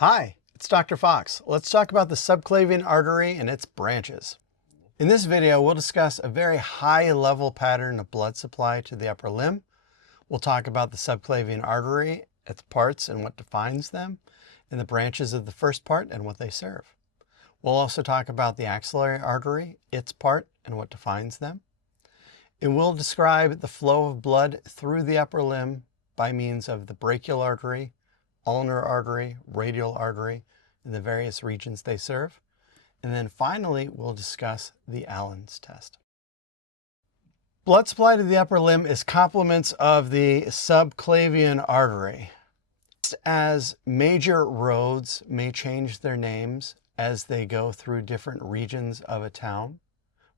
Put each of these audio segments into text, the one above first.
Hi, it's Dr. Fox. Let's talk about the subclavian artery and its branches. In this video, we'll discuss a very high-level pattern of blood supply to the upper limb. We'll talk about the subclavian artery, its parts and what defines them, and the branches of the first part and what they serve. We'll also talk about the axillary artery, its part, and what defines them. And we'll describe the flow of blood through the upper limb by means of the brachial artery, ulnar artery, radial artery, and the various regions they serve. And then finally, we'll discuss the Allen's test. Blood supply to the upper limb is complements of the subclavian artery. Just as major roads may change their names as they go through different regions of a town,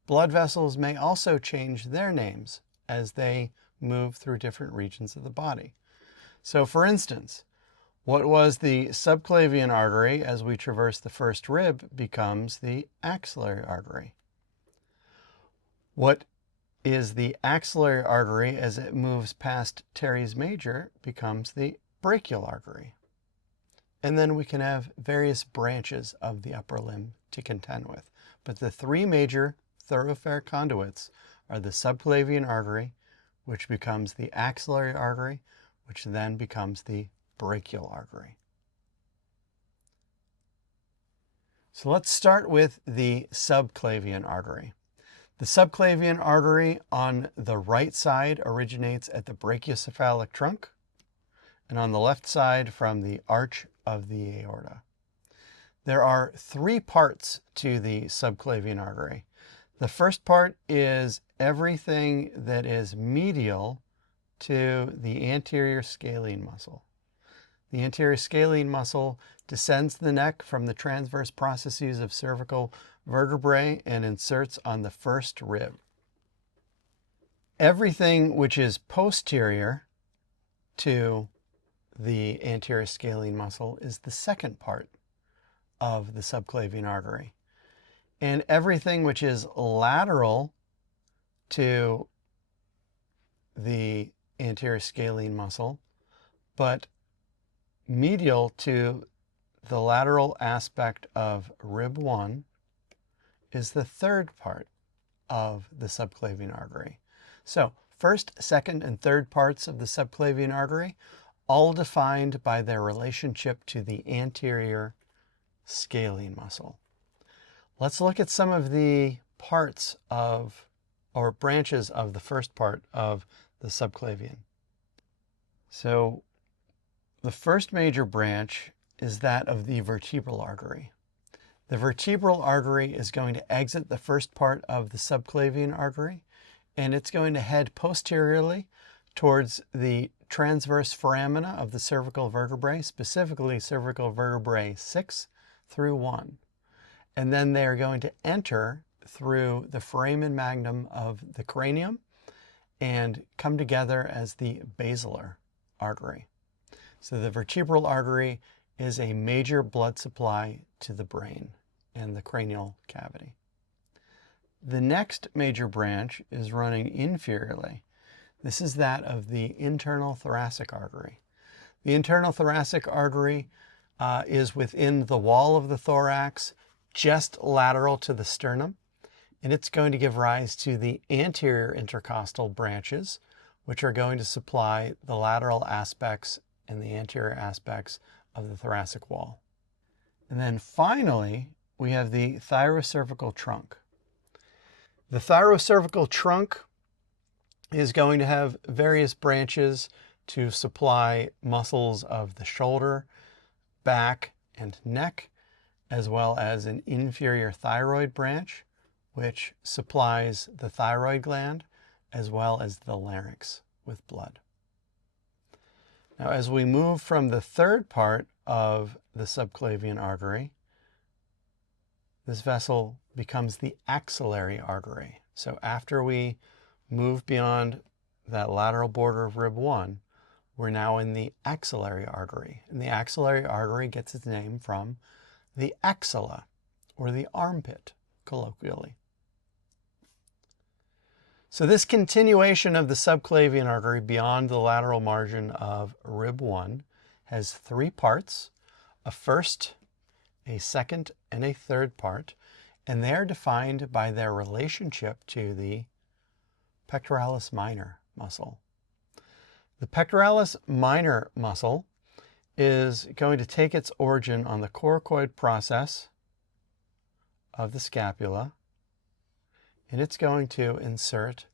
blood vessels may also change their names as they move through different regions of the body. So for instance, what was the subclavian artery as we traverse the first rib becomes the axillary artery. What is the axillary artery as it moves past teres major becomes the brachial artery. And then we can have various branches of the upper limb to contend with. But the three major thoroughfare conduits are the subclavian artery, which becomes the axillary artery, which then becomes the brachial artery. So let's start with the subclavian artery. The subclavian artery on the right side originates at the brachiocephalic trunk, and on the left side from the arch of the aorta. There are three parts to the subclavian artery. The first part is everything that is medial to the anterior scalene muscle. The anterior scalene muscle descends the neck from the transverse processes of cervical vertebrae and inserts on the first rib. Everything which is posterior to the anterior scalene muscle is the second part of the subclavian artery. And everything which is lateral to the anterior scalene muscle, but medial to the lateral aspect of rib 1, is the third part of the subclavian artery. So first, second, and third parts of the subclavian artery, all defined by their relationship to the anterior scalene muscle. Let's look at some of the parts of, or branches of the first part of the subclavian. So the first major branch is that of the vertebral artery. The vertebral artery is going to exit the first part of the subclavian artery, and it's going to head posteriorly towards the transverse foramina of the cervical vertebrae, specifically cervical vertebrae 6 through 1. And then they are going to enter through the foramen magnum of the cranium and come together as the basilar artery. So the vertebral artery is a major blood supply to the brain and the cranial cavity. The next major branch is running inferiorly. This is that of the internal thoracic artery. The internal thoracic artery is within the wall of the thorax, just lateral to the sternum, and it's going to give rise to the anterior intercostal branches, which are going to supply the lateral aspects and the anterior aspects of the thoracic wall. And then finally, we have the thyrocervical trunk. The thyrocervical trunk is going to have various branches to supply muscles of the shoulder, back, and neck, as well as an inferior thyroid branch, which supplies the thyroid gland, as well as the larynx with blood. Now, as we move from the third part of the subclavian artery, this vessel becomes the axillary artery. So after we move beyond that lateral border of rib 1, we're now in the axillary artery. And the axillary artery gets its name from the axilla, or the armpit, colloquially. So this continuation of the subclavian artery beyond the lateral margin of rib 1 has three parts. a first, a second, and a third part, and they're defined by their relationship to the pectoralis minor muscle. The pectoralis minor muscle is going to take its origin on the coracoid process of the scapula, and it's going to insert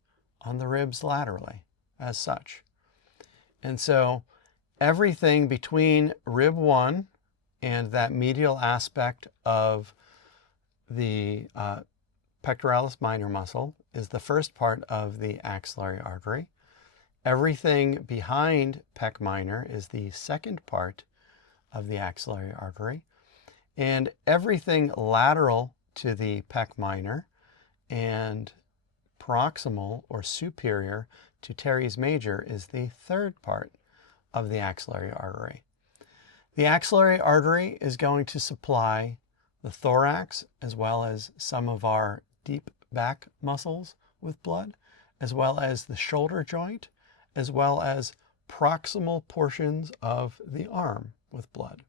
on the ribs laterally as such. And so everything between rib 1 and that medial aspect of the pectoralis minor muscle is the first part of the axillary artery. Everything behind pec minor is the second part of the axillary artery. And everything lateral to the pec minor and proximal or superior to teres major is the third part of the axillary artery. The axillary artery is going to supply the thorax as well as some of our deep back muscles with blood, as well as the shoulder joint, as well as proximal portions of the arm with blood.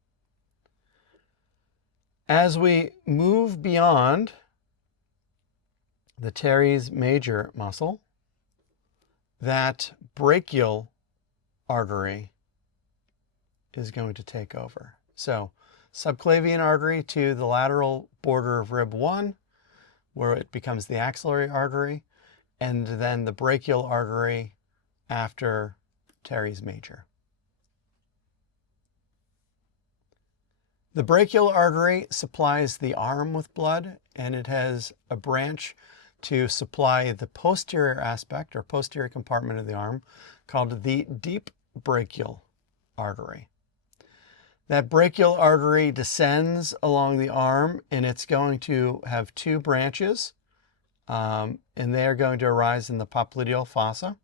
As we move beyond the teres major muscle, that brachial artery is going to take over. So subclavian artery to the lateral border of rib 1, where it becomes the axillary artery, and then the brachial artery after teres major. The brachial artery supplies the arm with blood, and it has a branch to supply the posterior aspect or posterior compartment of the arm called the deep brachial artery. That brachial artery descends along the arm, and it's going to have two branches, and they are going to arise in the popliteal fossa.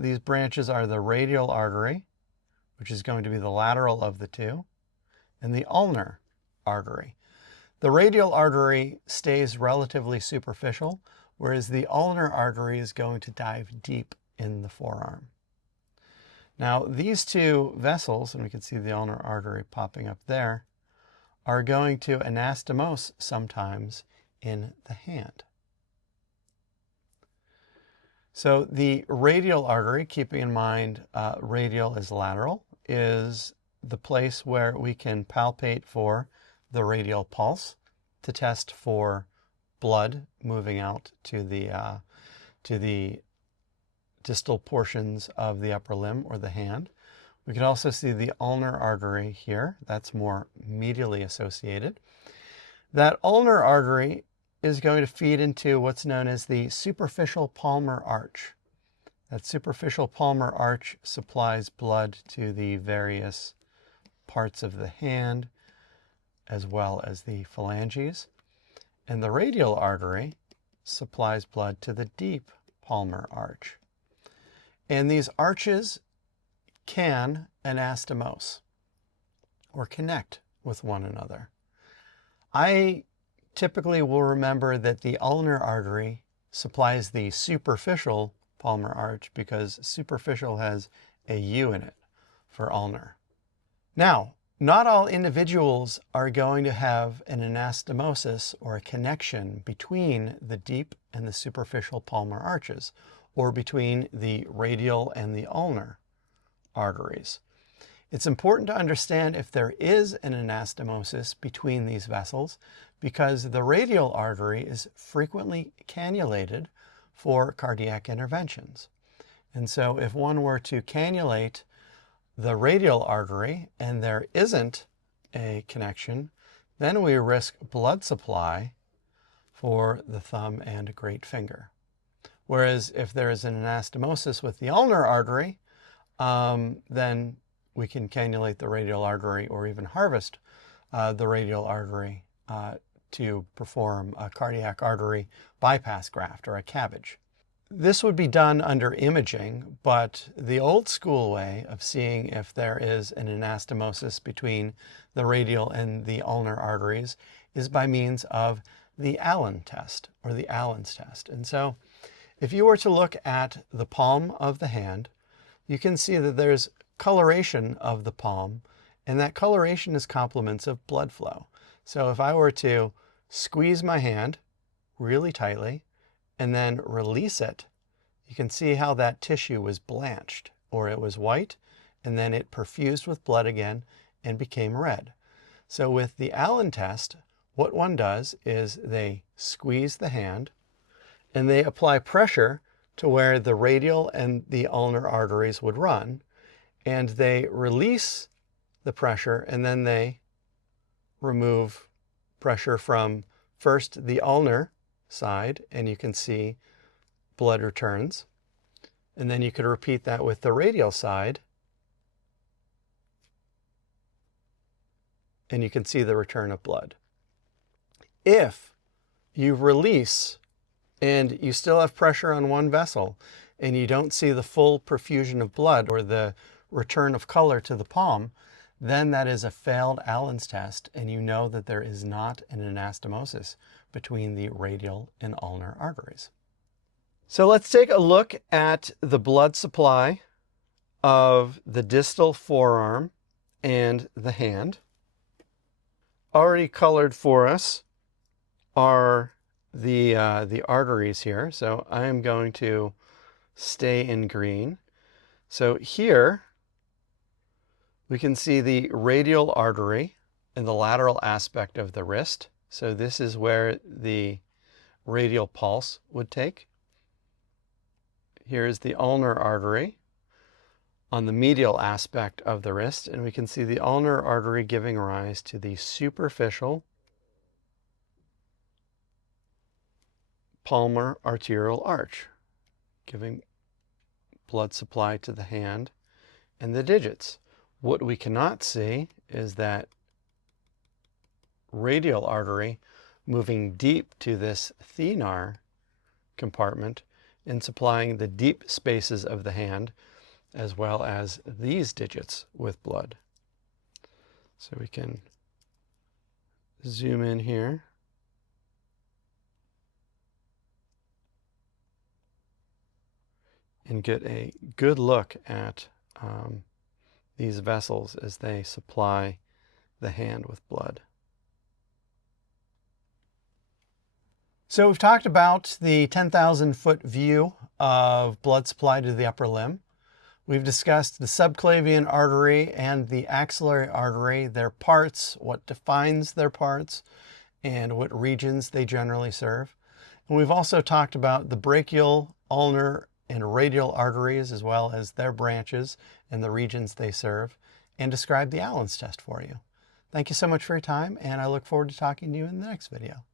These branches are the radial artery, which is going to be the lateral of the two, and the ulnar artery. The radial artery stays relatively superficial, whereas the ulnar artery is going to dive deep in the forearm. Now, these two vessels, and we can see the ulnar artery popping up there, are going to anastomose sometimes in the hand. So the radial artery, keeping in mind radial is lateral, is the place where we can palpate for the radial pulse to test for blood moving out to the distal portions of the upper limb or the hand. We can also see the ulnar artery here. That's more medially associated. That ulnar artery is going to feed into what's known as the superficial palmar arch. That superficial palmar arch supplies blood to the various parts of the hand as well as the phalanges. And the radial artery supplies blood to the deep palmar arch. And these arches can anastomose or connect with one another. I typically will remember that the ulnar artery supplies the superficial palmar arch because superficial has a U in it for ulnar. Now, not all individuals are going to have an anastomosis or a connection between the deep and the superficial palmar arches, or between the radial and the ulnar arteries. It's important to understand if there is an anastomosis between these vessels because the radial artery is frequently cannulated for cardiac interventions. And so if one were to cannulate the radial artery and there isn't a connection, then we risk blood supply for the thumb and great finger. Whereas if there is an anastomosis with the ulnar artery, then we can cannulate the radial artery or even harvest the radial artery to perform a cardiac artery bypass graft or a CABG. This would be done under imaging, but the old school way of seeing if there is an anastomosis between the radial and the ulnar arteries is by means of the Allen test or the Allen's test. And so if you were to look at the palm of the hand, you can see that there's coloration of the palm, And that coloration is complements of blood flow. So if I were to squeeze my hand really tightly and then release it, you can see how that tissue was blanched, or it was white, and then it perfused with blood again and became red. So with the Allen test, what one does is they squeeze the hand and they apply pressure to where the radial and the ulnar arteries would run, and they release the pressure, and then they remove pressure from first the ulnar side, and you can see blood returns. And then you could repeat that with the radial side, and you can see the return of blood. If you release and you still have pressure on one vessel and you don't see the full perfusion of blood or the return of color to the palm, then that is a failed Allen's test, and you know that there is not an anastomosis between the radial and ulnar arteries. So let's take a look at the blood supply of the distal forearm and the hand. Already colored for us are the arteries here. So I am going to stay in green. So here we can see the radial artery in the lateral aspect of the wrist. So this is where the radial pulse would take. Here is the ulnar artery on the medial aspect of the wrist, and we can see the ulnar artery giving rise to the superficial palmar arterial arch, giving blood supply to the hand and the digits. What we cannot see is that radial artery moving deep to this thenar compartment and supplying the deep spaces of the hand, as well as these digits with blood. So we can zoom in here. And get a good look at these vessels as they supply the hand with blood. So we've talked about the 10,000-foot view of blood supply to the upper limb. We've discussed the subclavian artery and the axillary artery, their parts, what defines their parts, and what regions they generally serve. And we've also talked about the brachial, ulnar, and radial arteries, as well as their branches and the regions they serve, and described the Allen's test for you. Thank you so much for your time, and I look forward to talking to you in the next video.